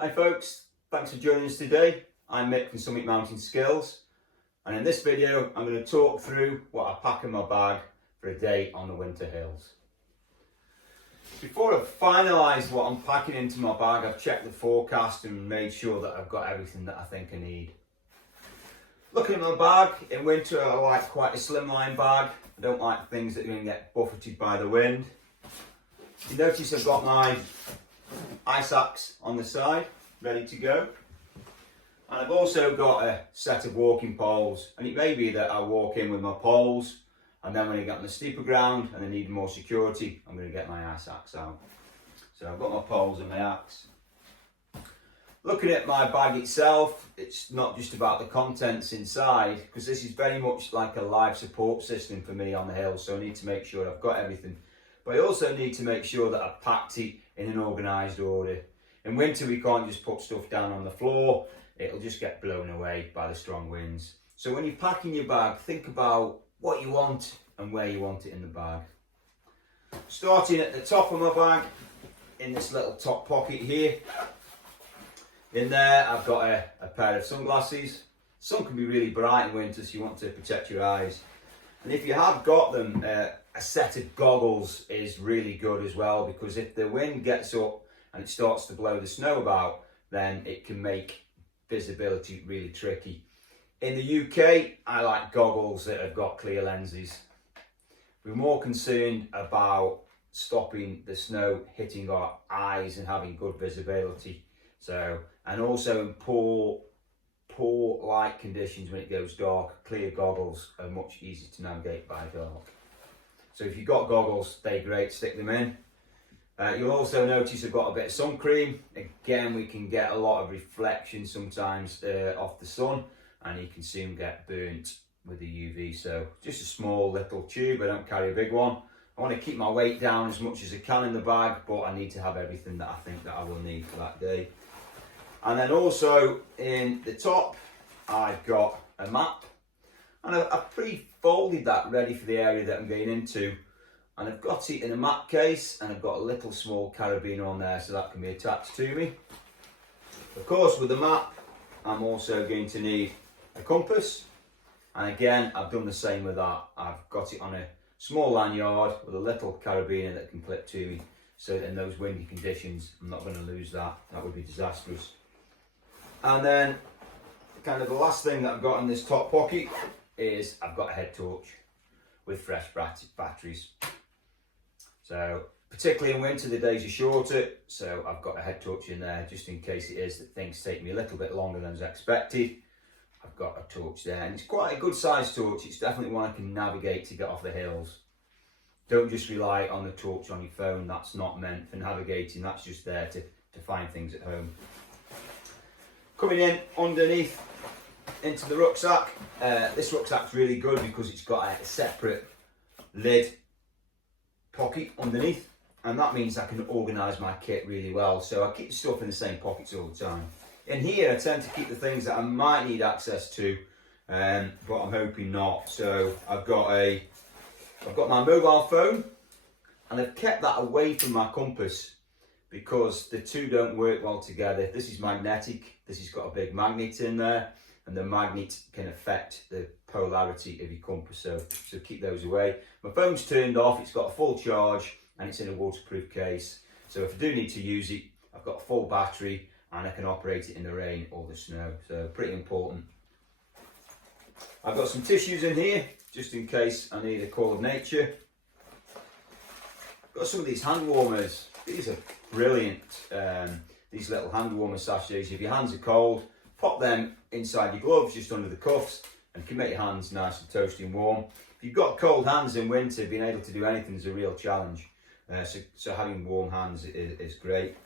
Hi folks, thanks for joining us today. I'm Mick from Summit Mountain Skills, and in this video I'm going to talk through what I pack in my bag for a day on the winter hills. Before I finalise what I'm packing into my bag, I've checked the forecast and made sure that I've got everything that I think I need. Looking at my bag, in winter I like quite a slimline bag. I don't like things that are going to get buffeted by the wind. You notice I've got my ice axe on the side, ready to go. And I've also got a set of walking poles, and it may be that I walk in with my poles, and then when I get on the steeper ground and I need more security, I'm going to get my ice axe out. So I've got my poles and my axe. Looking at my bag itself, it's not just about the contents inside, because this is very much like a life support system for me on the hill, so I need to make sure I've got everything. But I also need to make sure that I've packed it in an organised order. In winter we can't just put stuff down on the floor, it'll just get blown away by the strong winds. So when you're packing your bag, think about what you want and where you want it in the bag. Starting at the top of my bag, in this little top pocket here. In there I've got a pair of sunglasses. Sun can be really bright in winter, so you want to protect your eyes. And if you have got them, a set of goggles is really good as well, because if the wind gets up and it starts to blow the snow about, then it can make visibility really tricky. In the UK, I like goggles that have got clear lenses. We're more concerned about stopping the snow hitting our eyes and having good visibility. And also in poor light conditions, when it goes dark, clear goggles are much easier to navigate by dark. So if you've got goggles, they're great, stick them in. You'll also notice I've got a bit of sun cream. Again, we can get a lot of reflection sometimes off the sun, and you can soon get burnt with the UV. So just a small little tube, I don't carry a big one. I want to keep my weight down as much as I can in the bag, but I need to have everything that I think that I will need for that day. And then also in the top, I've got a map, and I've pre-folded that ready for the area that I'm going into. And I've got it in a map case, and I've got a little small carabiner on there, so that can be attached to me. Of course, with the map, I'm also going to need a compass. And again, I've done the same with that. I've got it on a small lanyard with a little carabiner that can clip to me, so that in those windy conditions, I'm not going to lose that. That would be disastrous. And then, kind of the last thing that I've got in this top pocket is I've got a head torch with fresh batteries. So, particularly in winter, the days are shorter, so I've got a head torch in there just in case it is that things take me a little bit longer than was expected. I've got a torch there, and it's quite a good sized torch. It's definitely one I can navigate to get off the hills. Don't just rely on the torch on your phone. That's not meant for navigating, that's just there to find things at home. Coming in underneath into the rucksack, this rucksack's really good because it's got a separate lid pocket underneath, and that means I can organise my kit really well. So I keep the stuff in the same pockets all the time. In here I tend to keep the things that I might need access to, but I'm hoping not. So I've got my mobile phone, and I've kept that away from my compass because the two don't work well together. This is magnetic, this has got a big magnet in there, and the magnet can affect the polarity of your compass, so keep those away. My phone's turned off, it's got a full charge, and it's in a waterproof case, so if I do need to use it, I've got a full battery and I can operate it in the rain or the snow, so pretty important. I've got some tissues in here just in case I need a call of nature. Got some of these hand warmers. These are brilliant, these little hand warmer sachets. If your hands are cold, pop them inside your gloves, just under the cuffs, and can make your hands nice and toasty and warm. If you've got cold hands in winter, being able to do anything is a real challenge. So having warm hands is great.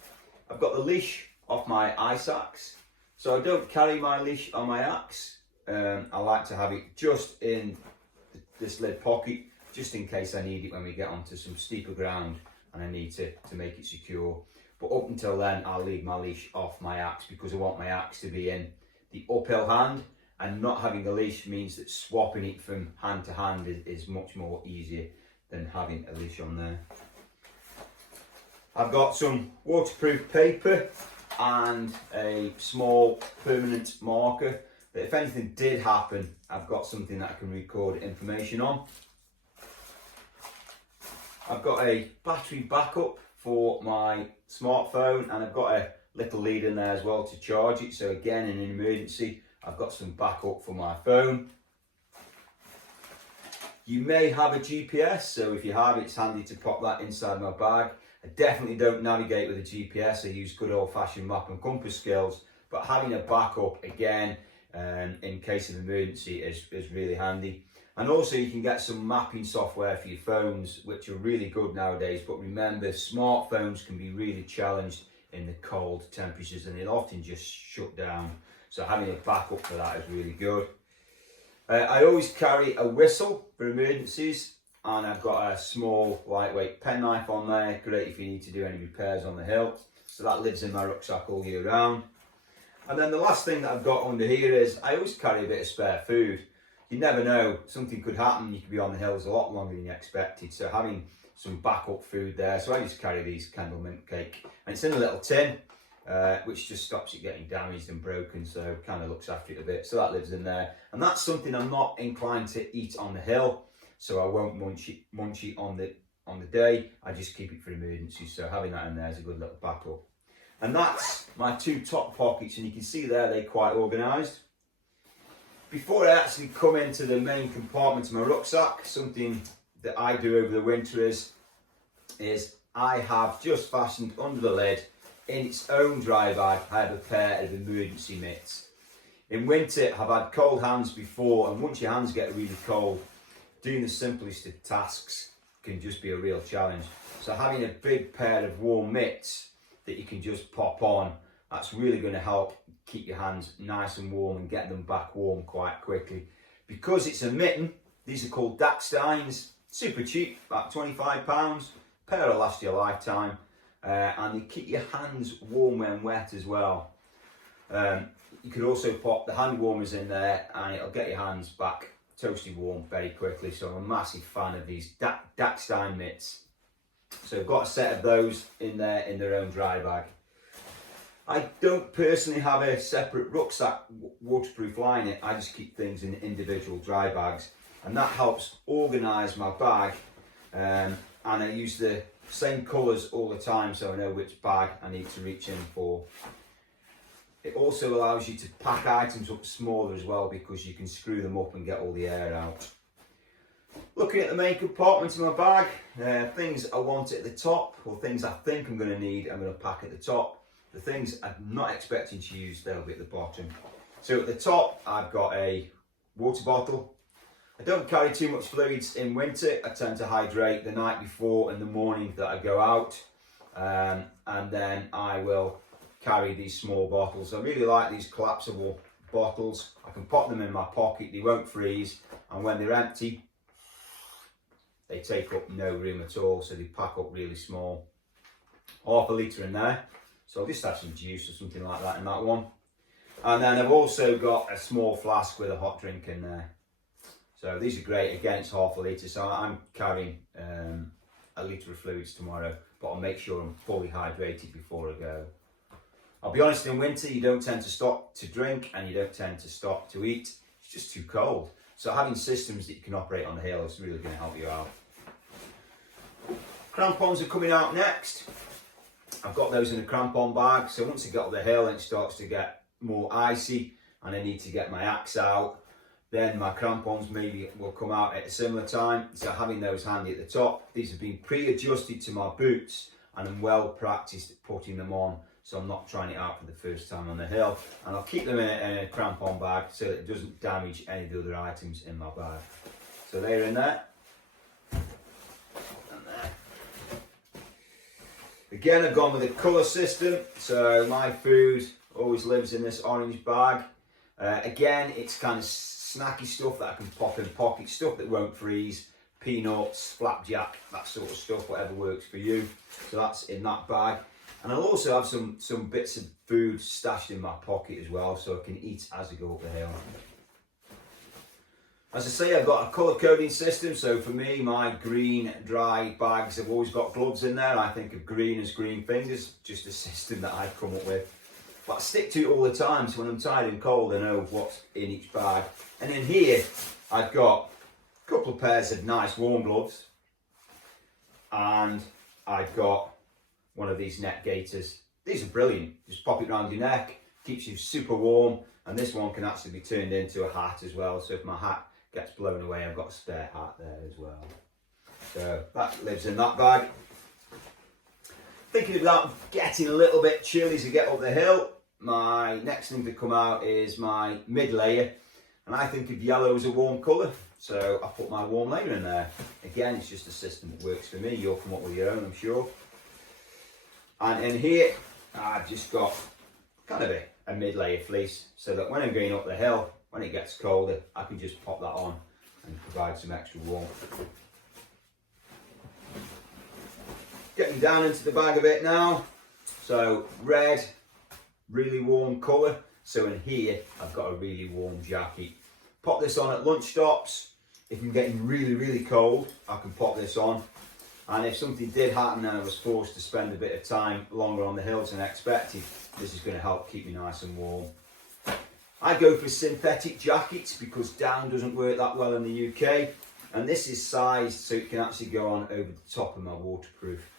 I've got the leash off my ice axe. So I don't carry my leash on my axe. I like to have it just in this lid pocket, just in case I need it when we get onto some steeper ground and I need to make it secure. But up until then, I'll leave my leash off my axe because I want my axe to be in the uphill hand, and not having a leash means that swapping it from hand to hand is much more easier than having a leash on there. I've got some waterproof paper and a small permanent marker that if anything did happen, I've got something that I can record information on. I've got a battery backup for my smartphone, and I've got a little lead in there as well to charge it. So again, in an emergency, I've got some backup for my phone. You may have a GPS, so if you have, it's handy to pop that inside my bag. I definitely don't navigate with a GPS. I use good old-fashioned map and compass skills, but having a backup, again, in case of emergency is really handy. And also you can get some mapping software for your phones, which are really good nowadays. But remember, smartphones can be really challenged in the cold temperatures, and they'll often just shut down. So having a backup for that is really good. I always carry a whistle for emergencies, and I've got a small lightweight penknife on there, great if you need to do any repairs on the hill. So that lives in my rucksack all year round. And then the last thing that I've got under here is I always carry a bit of spare food. You never know, something could happen, you could be on the hills a lot longer than you expected, so having some backup food there. So I just carry these Kendal mint cake, and it's in a little tin, which just stops it getting damaged and broken, so kind of looks after it a bit. So that lives in there, and that's something I'm not inclined to eat on the hill, so I won't munch it on the day. I just keep it for emergencies, so having that in there is a good little backup. And that's my two top pockets, and you can see there they're quite organised. Before I actually come into the main compartment of my rucksack, something that I do over the winter is I have just fastened under the lid, in its own dry bag, I have a pair of emergency mitts. In winter, I've had cold hands before, and once your hands get really cold, doing the simplest of tasks can just be a real challenge. So having a big pair of warm mitts that you can just pop on, that's really going to help keep your hands nice and warm and get them back warm quite quickly. Because it's a mitten, these are called Dachsteins, super cheap, about £25, pair will last you a lifetime, and they keep your hands warm when wet as well. You could also pop the hand warmers in there and it'll get your hands back toasty warm very quickly. So I'm a massive fan of these Dachstein mitts. So I've got a set of those in there in their own dry bag. I don't personally have a separate rucksack waterproof liner. I just keep things in individual dry bags, and that helps organise my bag, and I use the same colours all the time so I know which bag I need to reach in for. It also allows you to pack items up smaller as well, because you can screw them up and get all the air out. Looking at the main compartment of my bag, things I want at the top, or things I think I'm going to need, I'm going to pack at the top. The things I'm not expecting to use, they'll be at the bottom. So at the top, I've got a water bottle. I don't carry too much fluids in winter. I tend to hydrate the night before and the morning that I go out. And then I will carry these small bottles. I really like these collapsible bottles. I can pop them in my pocket, they won't freeze. And when they're empty, they take up no room at all, so they pack up really small. Half a litre in there. So I'll just have some juice or something like that in that one. And then I've also got a small flask with a hot drink in there. So these are great. Again, it's half a litre, so I'm carrying a litre of fluids tomorrow, but I'll make sure I'm fully hydrated before I go. I'll be honest, in winter you don't tend to stop to drink and you don't tend to stop to eat. It's just too cold. So having systems that you can operate on the hill is really going to help you out. Crampons are coming out next. I've got those in a crampon bag, so once I get up the hill and it starts to get more icy and I need to get my axe out, then my crampons maybe will come out at a similar time. So having those handy at the top. These have been pre-adjusted to my boots and I'm well practiced at putting them on, so I'm not trying it out for the first time on the hill. And I'll keep them in a crampon bag so that it doesn't damage any of the other items in my bag. So they're in there. Again, I've gone with a colour system, so my food always lives in this orange bag. Again, it's kind of snacky stuff that I can pop in pockets, stuff that won't freeze, peanuts, flapjack, that sort of stuff, whatever works for you. So that's in that bag. And I'll also have some bits of food stashed in my pocket as well, so I can eat as I go up the hill. As I say, I've got a colour coding system, so for me, my green dry bags have always got gloves in there. I think of green as green fingers, just a system that I've come up with. but I stick to it all the time, so when I'm tired and cold I know what's in each bag. And in here I've got a couple of pairs of nice warm gloves, and I've got one of these neck gaiters. These are brilliant, just pop it around your neck, keeps you super warm, and this one can actually be turned into a hat as well, so if my hat gets blown away I've got a spare hat there as well. So that lives in that bag. Thinking about getting a little bit chilly as I get up the hill, my next thing to come out is my mid layer, and I think of yellow as a warm colour, so I put my warm layer in there. Again, it's just a system that works for me. You'll come up with your own, I'm sure. And in here I've just got kind of a mid layer fleece, so that when I'm going up the hill, when it gets colder, I can just pop that on and provide some extra warmth. Getting down into the bag a bit now. So red, really warm colour. So in here, I've got a really warm jacket. Pop this on at lunch stops. If I'm getting really, really cold, I can pop this on. And if something did happen and I was forced to spend a bit of time longer on the hills than expected, this is going to help keep me nice and warm. I go for synthetic jackets because down doesn't work that well in the UK. And this is sized so it can actually go on over the top of my waterproof.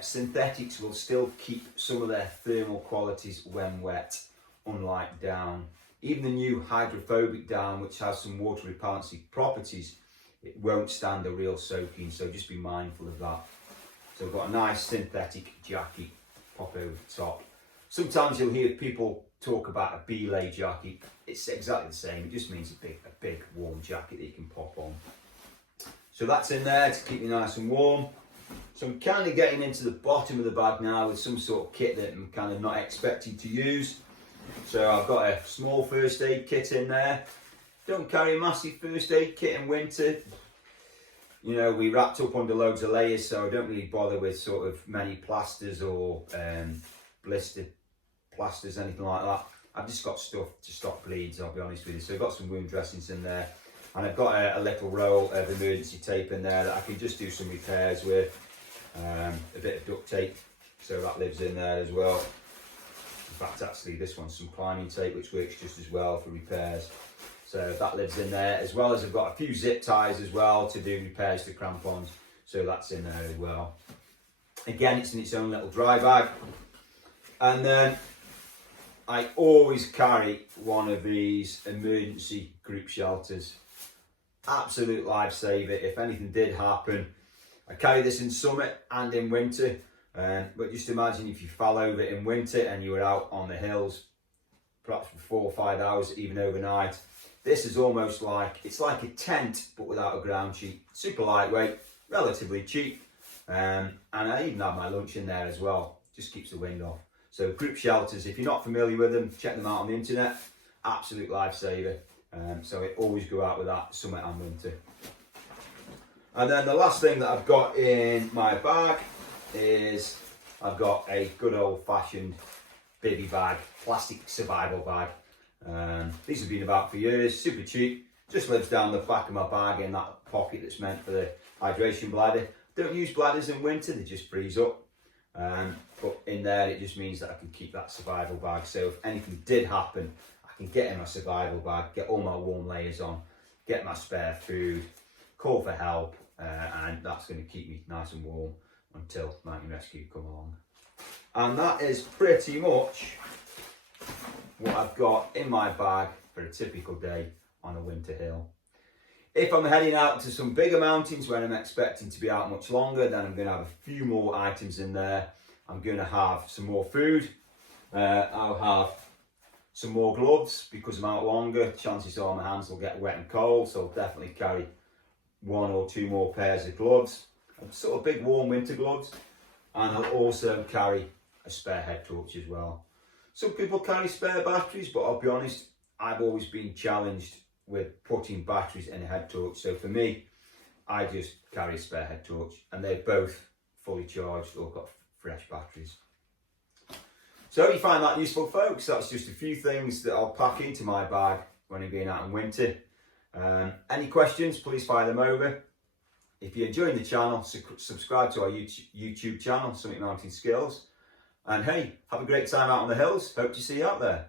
Synthetics will still keep some of their thermal qualities when wet, unlike down. Even the new hydrophobic down, which has some water repellency properties, it won't stand a real soaking, so just be mindful of that. So I've got a nice synthetic jacket, pop over the top. Sometimes you'll hear people talk about a belay jacket. It's exactly the same, it just means a big warm jacket that you can pop on. So that's in there to keep you nice and warm. So I'm kind of getting into the bottom of the bag now with some sort of kit that I'm kind of not expecting to use. So I've got a small first aid kit in there. Don't carry a massive first aid kit in winter. You know, we wrapped up under loads of layers, so I don't really bother with sort of many plasters or blister plasters, anything like that. I've just got stuff to stop bleeds, I'll be honest with you. So I've got some wound dressings in there. And I've got a little roll of emergency tape in there that I can just do some repairs with. A bit of duct tape, so that lives in there as well. In fact, actually this one's some climbing tape which works just as well for repairs. So that lives in there, as well as I've got a few zip ties as well to do repairs to crampons. So that's in there as well. Again, it's in its own little dry bag. And then I always carry one of these emergency group shelters. Absolute lifesaver if anything did happen. I carry this in summer and in winter, but just imagine if you fell over in winter and you were out on the hills, perhaps for 4 or 5 hours, even overnight. This is almost like, it's like a tent but without a ground sheet. Super lightweight, relatively cheap, and I even have my lunch in there as well. Just keeps the wind off. So group shelters, if you're not familiar with them, check them out on the internet. Absolute lifesaver. So I always go out with that summer and winter. And then the last thing that I've got in my bag is I've got a good old fashioned bivvy bag, plastic survival bag. These have been about for years, super cheap, just lives down the back of my bag in that pocket that's meant for the hydration bladder. Don't use bladders in winter, they just freeze up. But in there it just means that I can keep that survival bag, so if anything did happen, I can get in my survival bag, get all my warm layers on, get my spare food, call for help, and that's going to keep me nice and warm until Mountain Rescue come along. And that is pretty much what I've got in my bag for a typical day on a winter hill. If I'm heading out to some bigger mountains where I'm expecting to be out much longer, then I'm going to have a few more items in there. I'm going to have some more food. I'll have some more gloves because I'm out longer. Chances are my hands will get wet and cold, so I'll definitely carry 1 or 2 more pairs of gloves. Sort of big warm winter gloves. And I'll also carry a spare head torch as well. Some people carry spare batteries, but I'll be honest, I've always been challenged with putting batteries in a head torch. So for me, I just carry a spare head torch, and they're both fully charged or got fresh batteries. So I hope you find that useful, folks. That's just a few things that I'll pack into my bag when I'm going out in winter. Any questions, please fire them over. If you're enjoying the channel, subscribe to our YouTube channel, Summit Mountain Skills. And hey, have a great time out on the hills. Hope to see you out there.